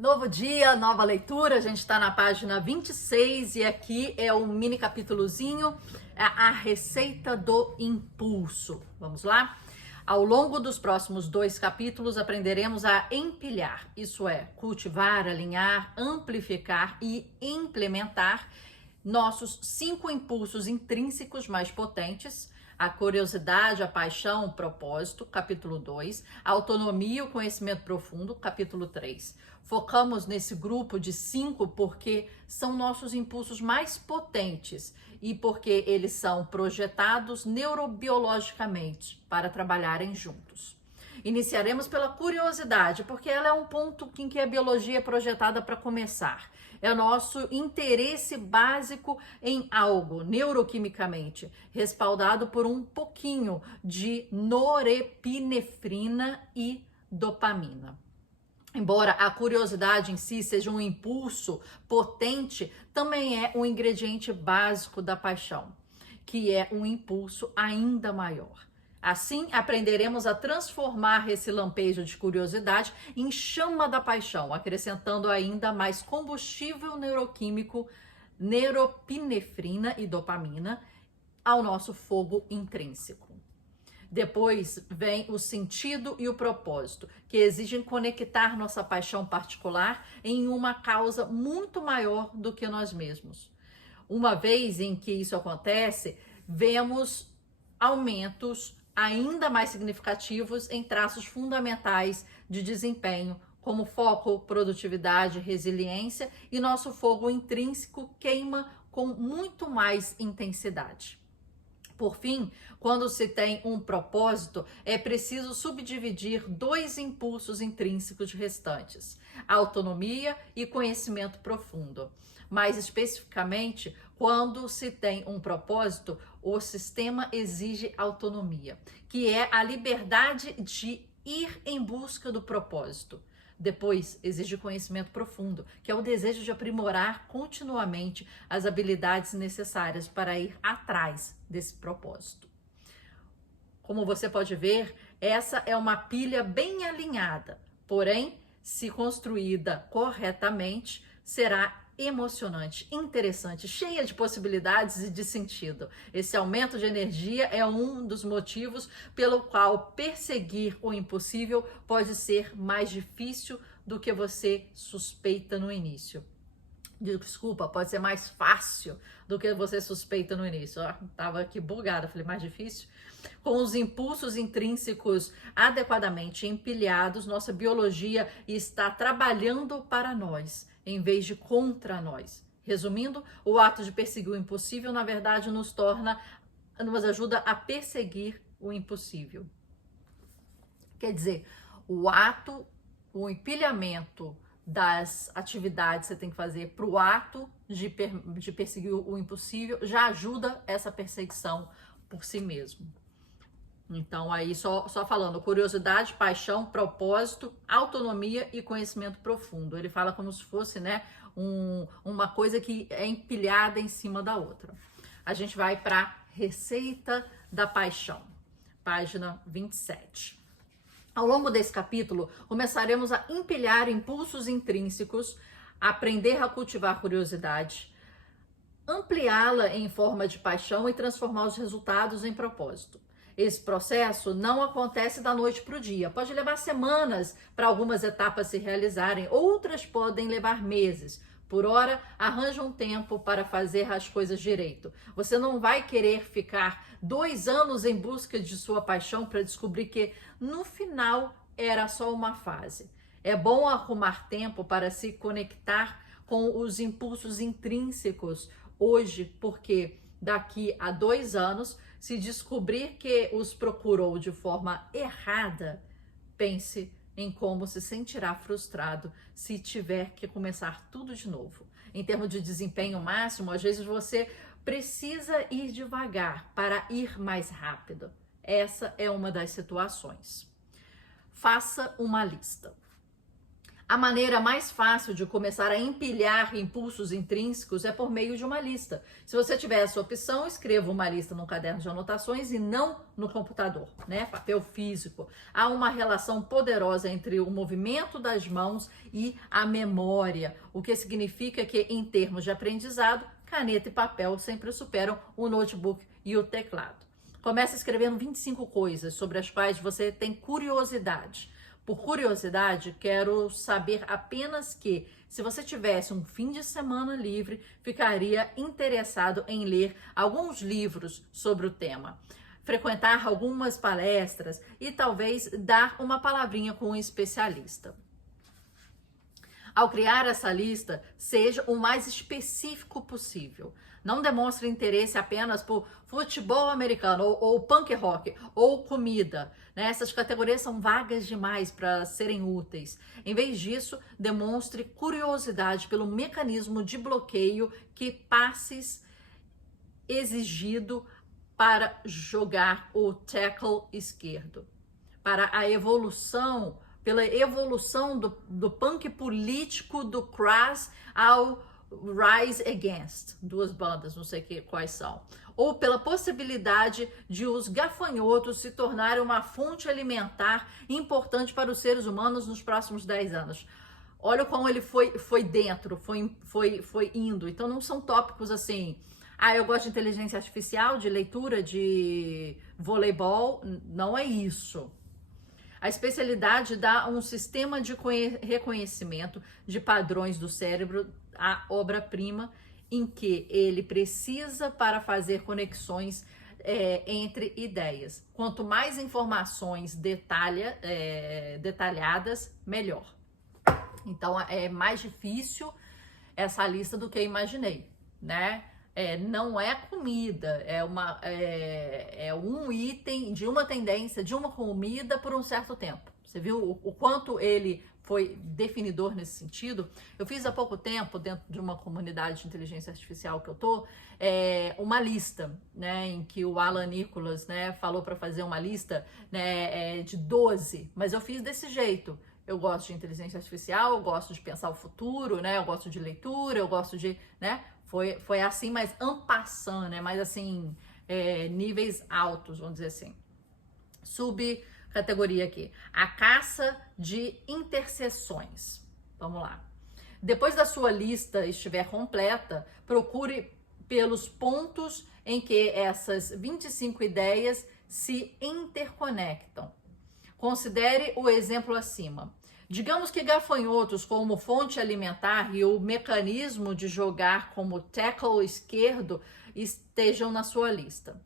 Novo dia, nova leitura, a gente está na página 26 e aqui é um mini capítulozinho, a receita do impulso. Vamos lá? Ao longo dos próximos 2 capítulos aprenderemos a empilhar, isso é, cultivar, alinhar, amplificar e implementar nossos 5 impulsos intrínsecos mais potentes: a curiosidade, a paixão, o propósito, capítulo 2, a autonomia e o conhecimento profundo, capítulo 3. Focamos nesse grupo de 5 porque são nossos impulsos mais potentes e porque eles são projetados neurobiologicamente para trabalharem juntos. Iniciaremos pela curiosidade, porque ela é um ponto em que a biologia é projetada para começar. É o nosso interesse básico em algo, neuroquimicamente, respaldado por um pouquinho de norepinefrina e dopamina. Embora a curiosidade em si seja um impulso potente, também é um ingrediente básico da paixão, que é um impulso ainda maior. Assim, aprenderemos a transformar esse lampejo de curiosidade em chama da paixão, acrescentando ainda mais combustível neuroquímico, neuropinefrina e dopamina, ao nosso fogo intrínseco. Depois vem o sentido e o propósito, que exigem conectar nossa paixão particular em uma causa muito maior do que nós mesmos. Uma vez em que isso acontece, vemos aumentos ainda mais significativos em traços fundamentais de desempenho, como foco, produtividade, resiliência, e nosso fogo intrínseco queima com muito mais intensidade. Por fim, quando se tem um propósito, é preciso subdividir 2 impulsos intrínsecos restantes: autonomia e conhecimento profundo. Mais especificamente, quando se tem um propósito, o sistema exige autonomia, que é a liberdade de ir em busca do propósito. Depois, exige conhecimento profundo, que é o desejo de aprimorar continuamente as habilidades necessárias para ir atrás desse propósito. Como você pode ver, essa é uma pilha bem alinhada, porém, se construída corretamente, será emocionante, interessante, cheia de possibilidades e de sentido. Esse aumento de energia é um dos motivos pelo qual perseguir o impossível pode ser mais difícil do que você suspeita no início. Desculpa, pode ser mais fácil do que você suspeita no início. Eu tava aqui bugada, falei, mais difícil? Com os impulsos intrínsecos adequadamente empilhados, nossa biologia está trabalhando para nós, em vez de contra nós. Resumindo, o ato de perseguir o impossível, na verdade, nos ajuda a perseguir o impossível. Quer dizer, o empilhamento das atividades que você tem que fazer para o ato de perseguir o impossível já ajuda essa perseguição por si mesmo. Então, aí só falando, curiosidade, paixão, propósito, autonomia e conhecimento profundo. Ele fala como se fosse, né, uma coisa que é empilhada em cima da outra. A gente vai para a receita da paixão, página 27. Ao longo desse capítulo, começaremos a empilhar impulsos intrínsecos, aprender a cultivar curiosidade, ampliá-la em forma de paixão e transformar os resultados em propósito. Esse processo não acontece da noite para o dia. Pode levar semanas para algumas etapas se realizarem, outras podem levar meses. Por hora, arranja um tempo para fazer as coisas direito. Você não vai querer ficar 2 anos em busca de sua paixão para descobrir que, no final, era só uma fase. É bom arrumar tempo para se conectar com os impulsos intrínsecos hoje, porque daqui a 2 anos, se descobrir que os procurou de forma errada, pense em como se sentirá frustrado se tiver que começar tudo de novo. Em termos de desempenho máximo, às vezes você precisa ir devagar para ir mais rápido. Essa é uma das situações. Faça uma lista. A maneira mais fácil de começar a empilhar impulsos intrínsecos é por meio de uma lista. Se você tiver essa opção, escreva uma lista no caderno de anotações e não no computador, né? Papel físico. Há uma relação poderosa entre o movimento das mãos e a memória, o que significa que, em termos de aprendizado, caneta e papel sempre superam o notebook e o teclado. Comece escrevendo 25 coisas sobre as quais você tem curiosidade. Por curiosidade, quero saber apenas que, se você tivesse um fim de semana livre, ficaria interessado em ler alguns livros sobre o tema, frequentar algumas palestras e talvez dar uma palavrinha com um especialista. Ao criar essa lista, seja o mais específico possível. Não demonstre interesse apenas por futebol americano, ou punk rock, ou comida, né? Essas categorias são vagas demais para serem úteis. Em vez disso, demonstre curiosidade pelo mecanismo de bloqueio que passes exigido para jogar o tackle esquerdo. Para a evolução, pela evolução do punk político do Crass ao Rise Against, duas bandas, não sei quais são, ou pela possibilidade de os gafanhotos se tornarem uma fonte alimentar importante para os seres humanos nos próximos 10 anos. Olha como ele foi dentro, foi indo. Então não são tópicos assim, eu gosto de inteligência artificial, de leitura, de voleibol, não é isso. A especialidade dá um sistema de reconhecimento de padrões do cérebro, a obra-prima, em que ele precisa para fazer conexões entre ideias. Quanto mais informações detalhadas, melhor. Então, é mais difícil essa lista do que eu imaginei, né? Não é comida, é um item de uma tendência, de uma comida por um certo tempo. Você viu o quanto ele foi definidor nesse sentido? Eu fiz há pouco tempo, dentro de uma comunidade de inteligência artificial que eu tô, uma lista, né, em que o Alan Nicholas, né, falou para fazer uma lista, né, de 12, mas eu fiz desse jeito. Eu gosto de inteligência artificial, eu gosto de pensar o futuro, né, eu gosto de leitura, eu gosto de, né, foi assim, mas en passant, né? Mas assim, níveis altos, vamos dizer assim. Subcategoria aqui. A caça de interseções. Vamos lá. Depois da sua lista estiver completa, procure pelos pontos em que essas 25 ideias se interconectam. Considere o exemplo acima. Digamos que gafanhotos como fonte alimentar e o mecanismo de jogar como tackle esquerdo estejam na sua lista.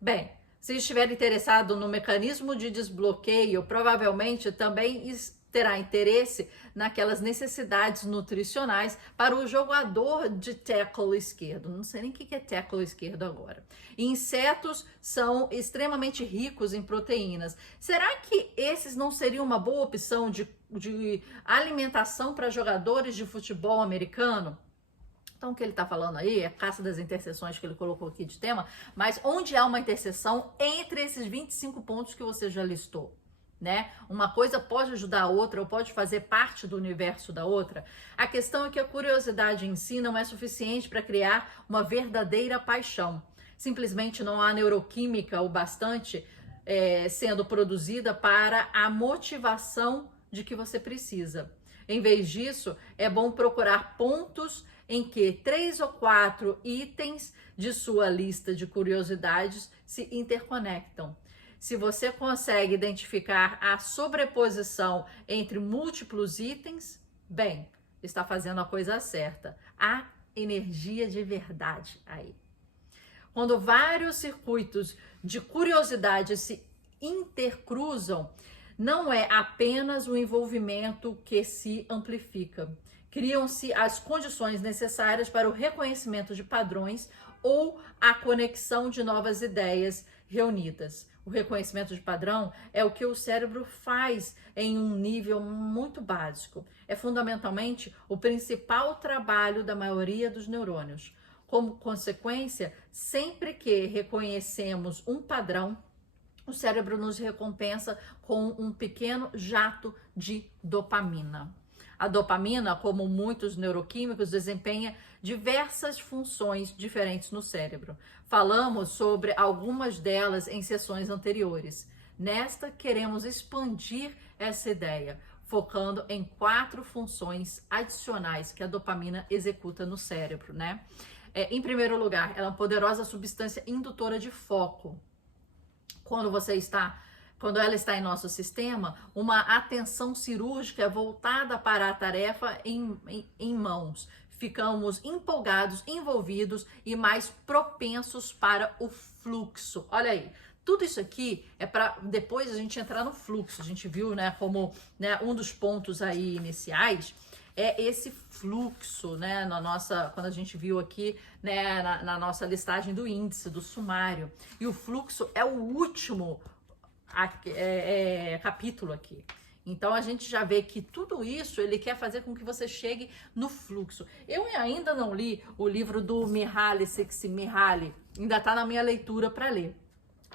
Bem, se estiver interessado no mecanismo de desbloqueio, provavelmente também terá interesse naquelas necessidades nutricionais para o jogador de tackle esquerdo. Não sei nem o que é tackle esquerdo agora. Insetos são extremamente ricos em proteínas. Será que esses não seriam uma boa opção de alimentação para jogadores de futebol americano? Então, o que ele está falando aí é a caça das interseções que ele colocou aqui de tema, mas onde há uma interseção entre esses 25 pontos que você já listou, né? Uma coisa pode ajudar a outra ou pode fazer parte do universo da outra. A questão é que a curiosidade em si não é suficiente para criar uma verdadeira paixão. Simplesmente não há neuroquímica o bastante sendo produzida para a motivação de que você precisa. Em vez disso, é bom procurar pontos em que 3 ou 4 itens de sua lista de curiosidades se interconectam. Se você consegue identificar a sobreposição entre múltiplos itens, bem, está fazendo a coisa certa. Há energia de verdade aí. Quando vários circuitos de curiosidade se intercruzam, não é apenas o envolvimento que se amplifica. Criam-se as condições necessárias para o reconhecimento de padrões ou a conexão de novas ideias reunidas. O reconhecimento de padrão é o que o cérebro faz em um nível muito básico. É fundamentalmente o principal trabalho da maioria dos neurônios. Como consequência, sempre que reconhecemos um padrão, o cérebro nos recompensa com um pequeno jato de dopamina. A dopamina, como muitos neuroquímicos, desempenha diversas funções diferentes no cérebro. Falamos sobre algumas delas em sessões anteriores. Nesta, queremos expandir essa ideia, focando em 4 funções adicionais que a dopamina executa no cérebro, né? Em primeiro lugar, ela é uma poderosa substância indutora de foco. Quando ela está em nosso sistema, uma atenção cirúrgica é voltada para a tarefa em mãos. Ficamos empolgados, envolvidos e mais propensos para o fluxo. Olha aí, tudo isso aqui é para depois a gente entrar no fluxo. A gente viu, né, como, né, um dos pontos aí iniciais é esse fluxo, né, quando a gente viu aqui, né, na nossa listagem do índice, do sumário. E o fluxo é o último capítulo aqui. Então a gente já vê que tudo isso ele quer fazer com que você chegue no fluxo. Eu ainda não li o livro do Mihaly Csikszentmihalyi, ainda está na minha leitura para ler.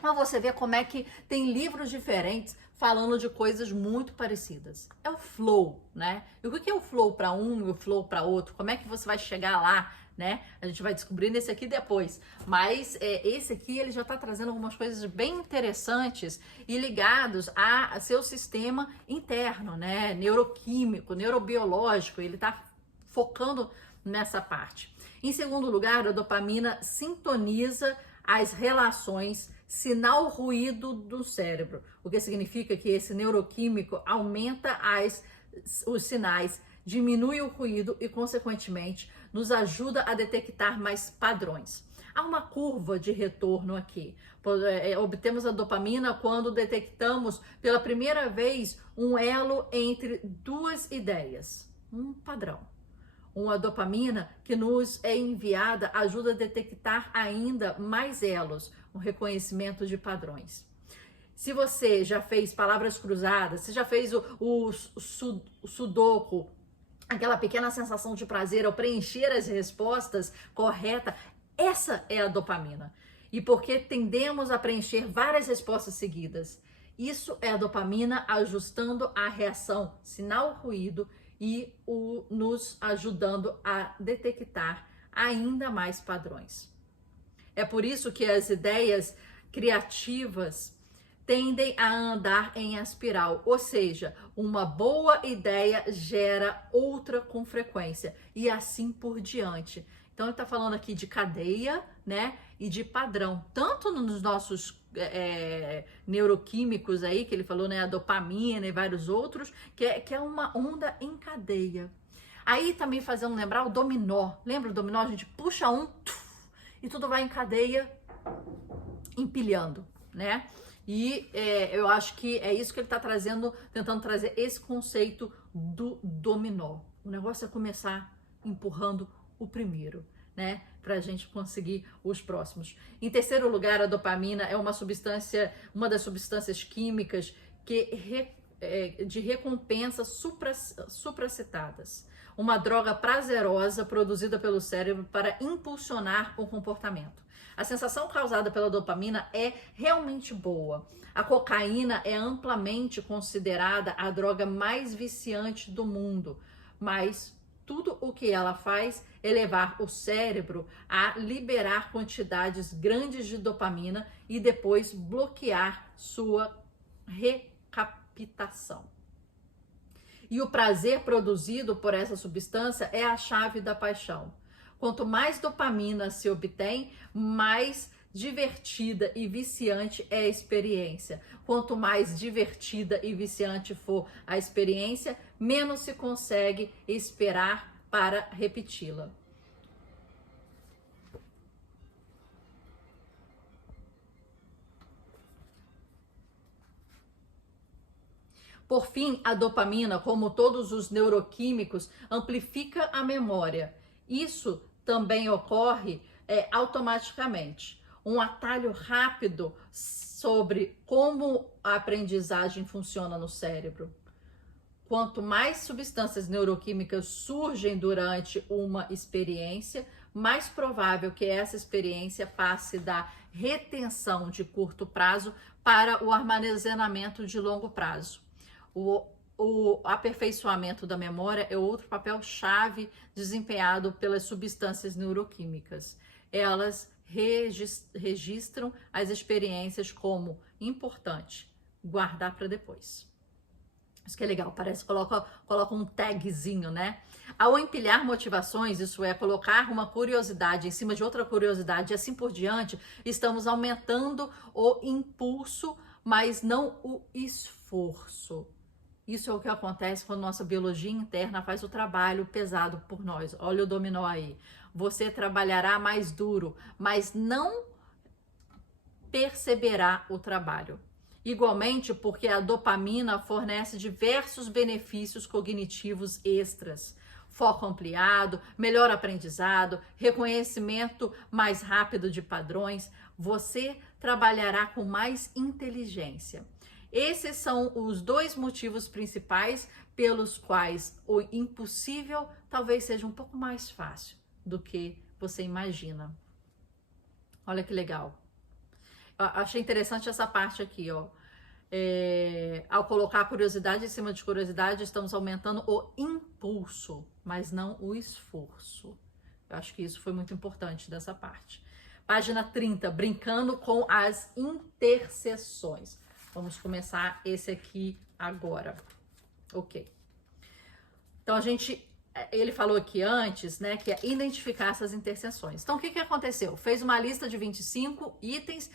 Mas você vê como é que tem livros diferentes falando de coisas muito parecidas. É o flow, né? E o que é o flow para um e o flow para outro? Como é que você vai chegar lá, né? A gente vai descobrir nesse aqui depois. Mas esse aqui ele já está trazendo algumas coisas bem interessantes e ligados a seu sistema interno, né? Neuroquímico, neurobiológico. Ele está focando nessa parte. Em segundo lugar, a dopamina sintoniza as relações sinal-ruído do cérebro, o que significa que esse neuroquímico aumenta os sinais, diminui o ruído e, consequentemente, nos ajuda a detectar mais padrões. Há uma curva de retorno aqui. Obtemos a dopamina quando detectamos pela primeira vez um elo entre 2 ideias, um padrão. Uma dopamina que nos é enviada ajuda a detectar ainda mais elos, um reconhecimento de padrões. Se você já fez palavras cruzadas, se já fez o sudoku, aquela pequena sensação de prazer ao preencher as respostas corretas, essa é a dopamina. E porque tendemos a preencher várias respostas seguidas. Isso é a dopamina ajustando a reação sinal-ruído e nos ajudando a detectar ainda mais padrões. É por isso que as ideias criativas tendem a andar em espiral, ou seja, uma boa ideia gera outra com frequência e assim por diante. Então ele está falando aqui de cadeia, né, e de padrão, tanto nos nossos neuroquímicos aí, que ele falou, né, a dopamina e vários outros, que é uma onda em cadeia. Aí também fazendo lembrar o dominó. Lembra o dominó? A gente puxa e tudo vai em cadeia, empilhando, né? E eu acho que é isso que ele está trazendo, tentando trazer esse conceito do dominó. O negócio é começar empurrando o primeiro, né? Para a gente conseguir os próximos. Em terceiro lugar, a dopamina é uma das substâncias químicas de recompensa supracitadas. Uma droga prazerosa produzida pelo cérebro para impulsionar o comportamento. A sensação causada pela dopamina é realmente boa. A cocaína é amplamente considerada a droga mais viciante do mundo, mas tudo o que ela faz é levar o cérebro a liberar quantidades grandes de dopamina e depois bloquear sua recaptação. E o prazer produzido por essa substância é a chave da paixão. Quanto mais dopamina se obtém, mais divertida e viciante é a experiência. Quanto mais divertida e viciante for a experiência, menos se consegue esperar para repeti-la. Por fim, a dopamina, como todos os neuroquímicos, amplifica a memória. Isso também ocorre automaticamente. Um atalho rápido sobre como a aprendizagem funciona no cérebro. Quanto mais substâncias neuroquímicas surgem durante uma experiência, mais provável que essa experiência passe da retenção de curto prazo para o armazenamento de longo prazo. o aperfeiçoamento da memória é outro papel-chave desempenhado pelas substâncias neuroquímicas. Elas registram as experiências como importante, guardar para depois. Isso que é legal, parece que coloca um tagzinho, né? Ao empilhar motivações, isso é, colocar uma curiosidade em cima de outra curiosidade e assim por diante, estamos aumentando o impulso, mas não o esforço. Isso é o que acontece quando nossa biologia interna faz o trabalho pesado por nós. Olha o dominó aí. Você trabalhará mais duro, mas não perceberá o trabalho. Igualmente, porque a dopamina fornece diversos benefícios cognitivos extras. Foco ampliado, melhor aprendizado, reconhecimento mais rápido de padrões. Você trabalhará com mais inteligência. Esses são os dois motivos principais pelos quais o impossível talvez seja um pouco mais fácil do que você imagina. Olha que legal. Achei interessante essa parte aqui, ó. Ao colocar a curiosidade em cima de curiosidade, estamos aumentando o impulso, mas não o esforço. Eu acho que isso foi muito importante dessa parte. Página 30, brincando com as interseções. Vamos começar esse aqui agora. Ok. Então, ele falou aqui antes, né, que é identificar essas interseções. Então, o que aconteceu? Fez uma lista de 25 itens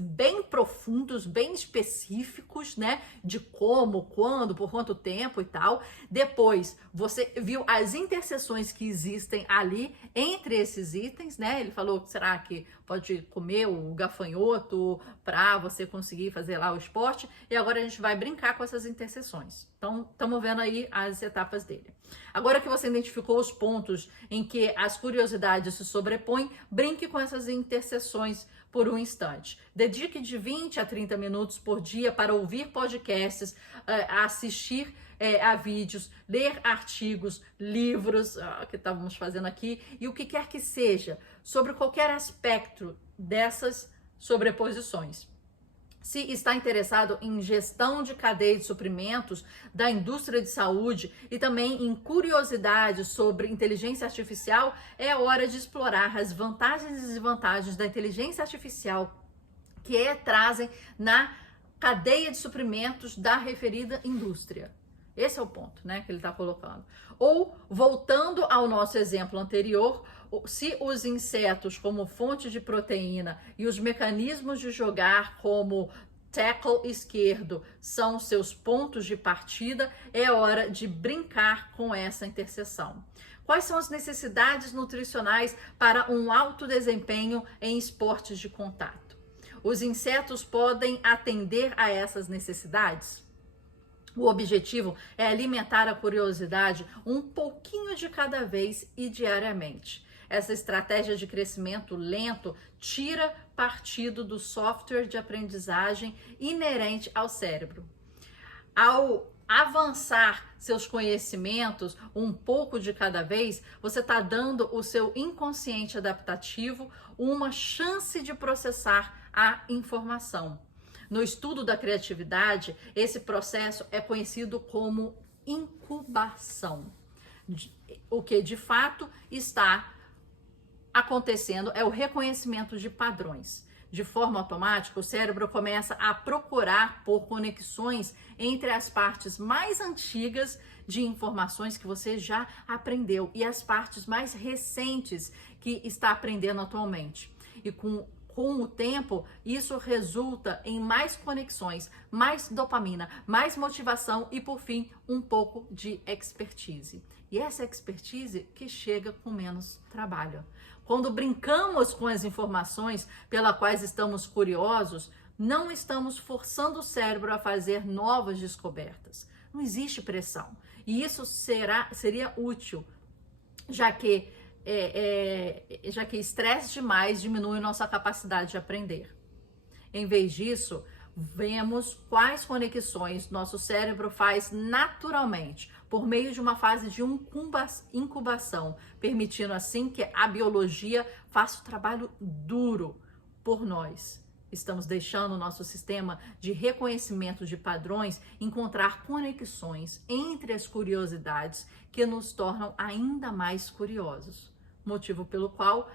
bem profundos, bem específicos, né, de como, quando, por quanto tempo e tal. Depois, você viu as interseções que existem ali entre esses itens, né? Ele falou, será que pode comer o gafanhoto para você conseguir fazer lá o esporte? E agora a gente vai brincar com essas interseções. Então, estamos vendo aí as etapas dele. Agora que você identificou os pontos em que as curiosidades se sobrepõem, brinque com essas interseções por um instante. Dedique de 20 a 30 minutos por dia para ouvir podcasts, assistir a vídeos, ler artigos, livros, que estávamos fazendo aqui, e o que quer que seja, sobre qualquer aspecto dessas sobreposições. Se está interessado em gestão de cadeia de suprimentos da indústria de saúde e também em curiosidades sobre inteligência artificial, é hora de explorar as vantagens e desvantagens da inteligência artificial que trazem na cadeia de suprimentos da referida indústria. Esse é o ponto, né, que ele está colocando. Ou, voltando ao nosso exemplo anterior, se os insetos como fonte de proteína e os mecanismos de jogar como tackle esquerdo são seus pontos de partida, é hora de brincar com essa interseção. Quais são as necessidades nutricionais para um alto desempenho em esportes de contato? Os insetos podem atender a essas necessidades? O objetivo é alimentar a curiosidade um pouquinho de cada vez e diariamente. Essa estratégia de crescimento lento tira partido do software de aprendizagem inerente ao cérebro. Ao avançar seus conhecimentos um pouco de cada vez, você está dando o seu inconsciente adaptativo uma chance de processar a informação. No estudo da criatividade, esse processo é conhecido como incubação. O que de fato está acontecendo é o reconhecimento de padrões. De forma automática, o cérebro começa a procurar por conexões entre as partes mais antigas de informações que você já aprendeu e as partes mais recentes que está aprendendo atualmente. E com o tempo, isso resulta em mais conexões, mais dopamina, mais motivação e, por fim, um pouco de expertise. E essa expertise que chega com menos trabalho. Quando brincamos com as informações pelas quais estamos curiosos, não estamos forçando o cérebro a fazer novas descobertas. Não existe pressão. E isso seria útil, já que estresse demais diminui nossa capacidade de aprender. Em vez disso, vemos quais conexões nosso cérebro faz naturalmente, por meio de uma fase de incubação, permitindo assim que a biologia faça o trabalho duro por nós Estamos deixando o nosso sistema de reconhecimento de padrões encontrar conexões entre as curiosidades que nos tornam ainda mais curiosos, motivo pelo qual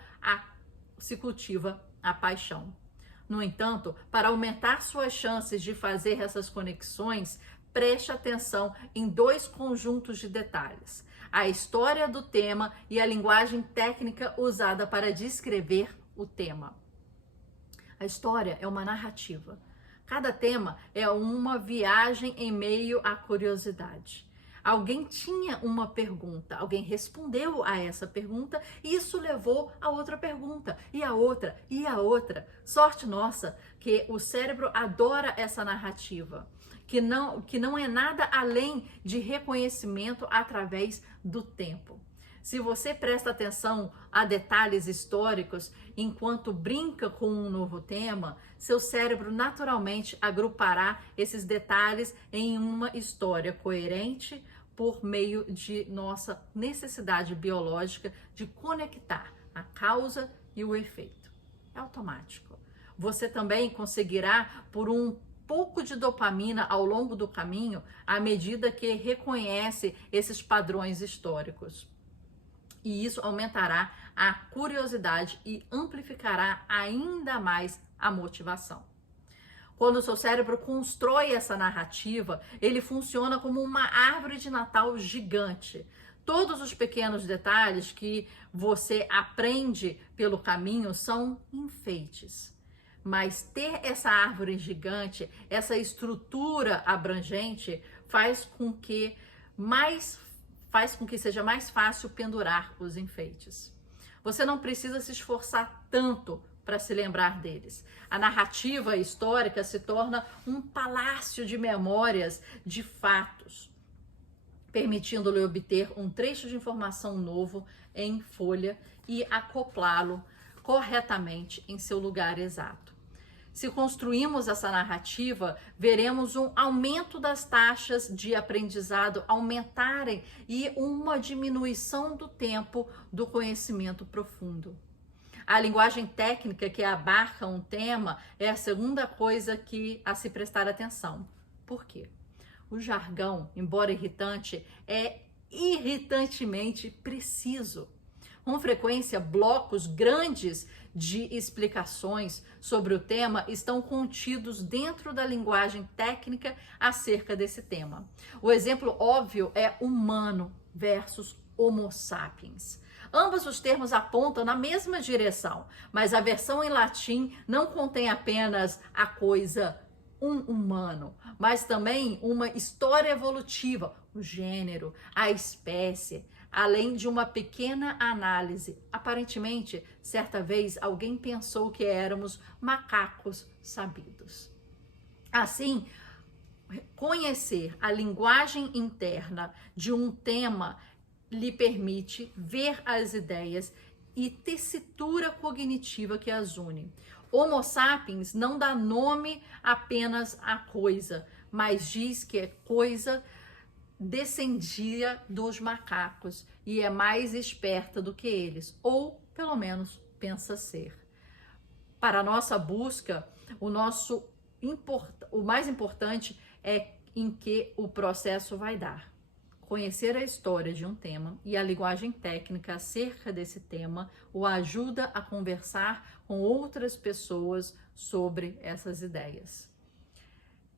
se cultiva a paixão. No entanto, para aumentar suas chances de fazer essas conexões, preste atenção em dois conjuntos de detalhes: a história do tema e a linguagem técnica usada para descrever o tema. A história é uma narrativa. Cada tema é uma viagem em meio à curiosidade. Alguém tinha uma pergunta, alguém respondeu a essa pergunta e isso levou a outra pergunta, e a outra, e a outra. Sorte nossa que o cérebro adora essa narrativa, que não é nada além de reconhecimento através do tempo. Se você presta atenção a detalhes históricos enquanto brinca com um novo tema, seu cérebro naturalmente agrupará esses detalhes em uma história coerente por meio de nossa necessidade biológica de conectar a causa e o efeito. É automático. Você também conseguirá, por um pouco de dopamina ao longo do caminho, à medida que reconhece esses padrões históricos. E isso aumentará a curiosidade e amplificará ainda mais a motivação. Quando o seu cérebro constrói essa narrativa, ele funciona como uma árvore de Natal gigante. Todos os pequenos detalhes que você aprende pelo caminho são enfeites. Mas ter essa árvore gigante, essa estrutura abrangente, faz com que seja mais fácil pendurar os enfeites. Você não precisa se esforçar tanto para se lembrar deles. A narrativa histórica se torna um palácio de memórias, de fatos, permitindo-lhe obter um trecho de informação novo em folha e acoplá-lo corretamente em seu lugar exato. Se construímos essa narrativa, veremos um aumento das taxas de aprendizado aumentarem e uma diminuição do tempo do conhecimento profundo. A linguagem técnica que abarca um tema é a segunda coisa a se prestar atenção. Por quê? O jargão, embora irritante, é irritantemente preciso. Com frequência, blocos grandes de explicações sobre o tema estão contidos dentro da linguagem técnica acerca desse tema. O exemplo óbvio é humano versus Homo sapiens. Ambos os termos apontam na mesma direção, mas a versão em latim não contém apenas a coisa humano, mas também uma história evolutiva, o gênero, a espécie, além de uma pequena análise. Aparentemente, certa vez alguém pensou que éramos macacos sabidos. Assim, conhecer a linguagem interna de um tema lhe permite ver as ideias e tessitura cognitiva que as une. Homo sapiens não dá nome apenas à coisa, mas diz que é coisa descendia dos macacos e é mais esperta do que eles, ou pelo menos pensa ser. Para a nossa busca, o mais importante é em que o processo vai dar. Conhecer a história de um tema e a linguagem técnica acerca desse tema o ajuda a conversar com outras pessoas sobre essas ideias.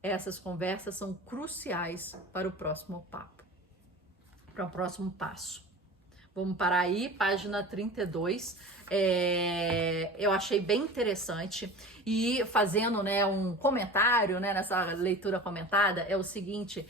Essas conversas são cruciais para o próximo para o próximo passo. Vamos parar aí, página 32. Eu achei bem interessante. E fazendo, né, um comentário, né, nessa leitura comentada, é o seguinte: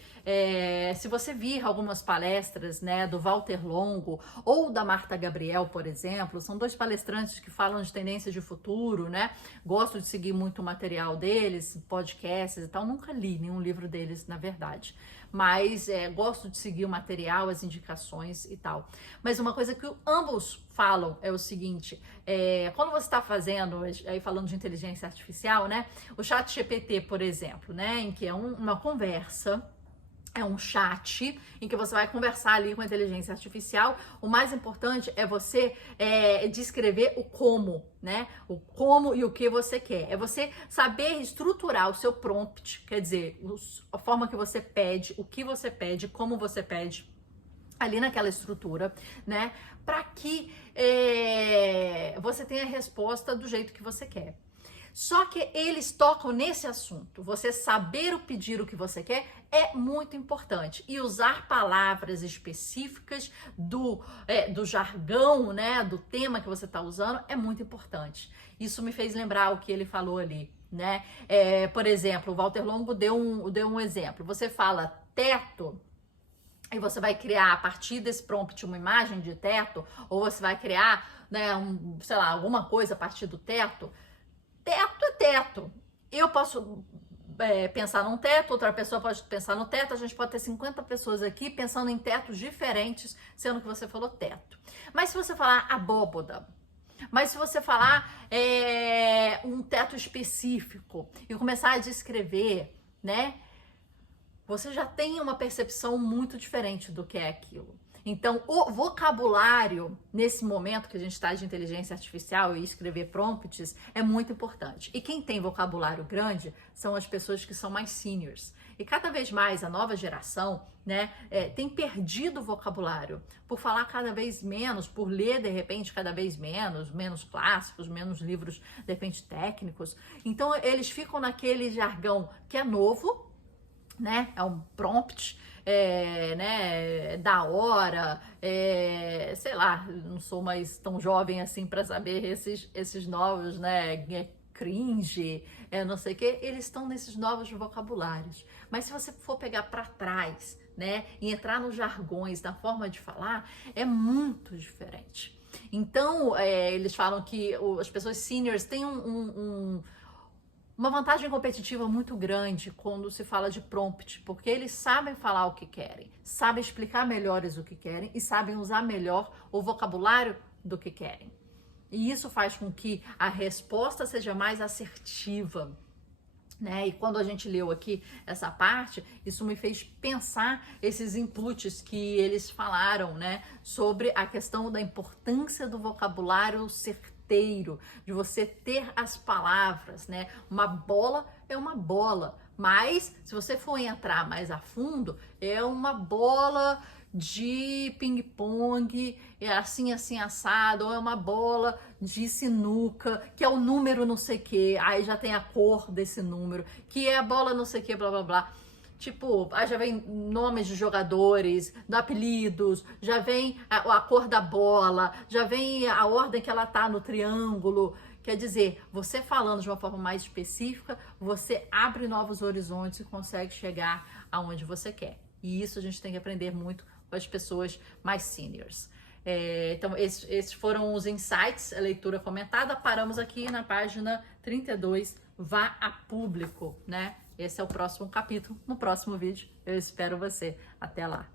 se você vir algumas palestras, né, do Walter Longo ou da Marta Gabriel, por exemplo, são dois palestrantes que falam de tendências de futuro, né? Gosto de seguir muito o material deles, podcasts e tal. Nunca li nenhum livro deles, na verdade. Mas gosto de seguir o material, as indicações e tal. Mas uma coisa que ambos falam é o seguinte: quando você está fazendo, aí falando de inteligência artificial, né, o ChatGPT, por exemplo, né, em que é uma conversa É um chat em que você vai conversar ali com a inteligência artificial. O mais importante é você descrever o como, né? O como e o que você quer. É você saber estruturar o seu prompt, quer dizer, a forma que você pede, o que você pede, como você pede, ali naquela estrutura, né? Para que você tenha a resposta do jeito que você quer. Só que eles tocam nesse assunto. Você saber pedir o que você quer é muito importante. E usar palavras específicas do jargão, né, do tema que você está usando é muito importante. Isso me fez lembrar o que ele falou ali, né? Por exemplo, o Walter Longo deu um exemplo. Você fala teto, e você vai criar a partir desse prompt uma imagem de teto, ou você vai criar, né, sei lá, alguma coisa a partir do teto. Teto é teto. Eu posso pensar num teto, outra pessoa pode pensar no teto, a gente pode ter 50 pessoas aqui pensando em tetos diferentes, sendo que você falou teto. Mas se você falar abóboda, mas se você falar um teto específico e começar a descrever, né, você já tem uma percepção muito diferente do que é aquilo. Então, o vocabulário, nesse momento que a gente está de inteligência artificial e escrever prompts, é muito importante. E quem tem vocabulário grande são as pessoas que são mais seniors. E cada vez mais a nova geração, né, tem perdido o vocabulário por falar cada vez menos, por ler, de repente, cada vez menos clássicos, menos livros, de repente, técnicos. Então, eles ficam naquele jargão que é novo, né? É um prompt, né? Da hora, sei lá, não sou mais tão jovem assim para saber esses novos, né? Cringe, não sei o que, eles estão nesses novos vocabulários. Mas se você for pegar para trás, né? E entrar nos jargões, na forma de falar, é muito diferente. Então, eles falam que as pessoas seniors têm uma vantagem competitiva muito grande quando se fala de prompt, porque eles sabem falar o que querem, sabem explicar melhores o que querem e sabem usar melhor o vocabulário do que querem. E isso faz com que a resposta seja mais assertiva, né? E quando a gente leu aqui essa parte, isso me fez pensar esses inputs que eles falaram, né? Sobre a questão da importância do vocabulário certeiro, de você ter as palavras, né? Uma bola é uma bola, mas se você for entrar mais a fundo, é uma bola de ping-pong, assim, assado, ou é uma bola de sinuca, que é o número não sei o que, aí já tem a cor desse número, que é a bola não sei o que, blá, blá, blá. Tipo, aí já vem nomes de jogadores, apelidos, já vem a cor da bola, já vem a ordem que ela tá no triângulo. Quer dizer, você falando de uma forma mais específica, você abre novos horizontes e consegue chegar aonde você quer. E isso a gente tem que aprender muito com as pessoas mais seniors. Então, esses foram os insights, a leitura comentada. Paramos aqui na página 32, vá a público, né? Esse é o próximo capítulo. No próximo vídeo, eu espero você. Até lá!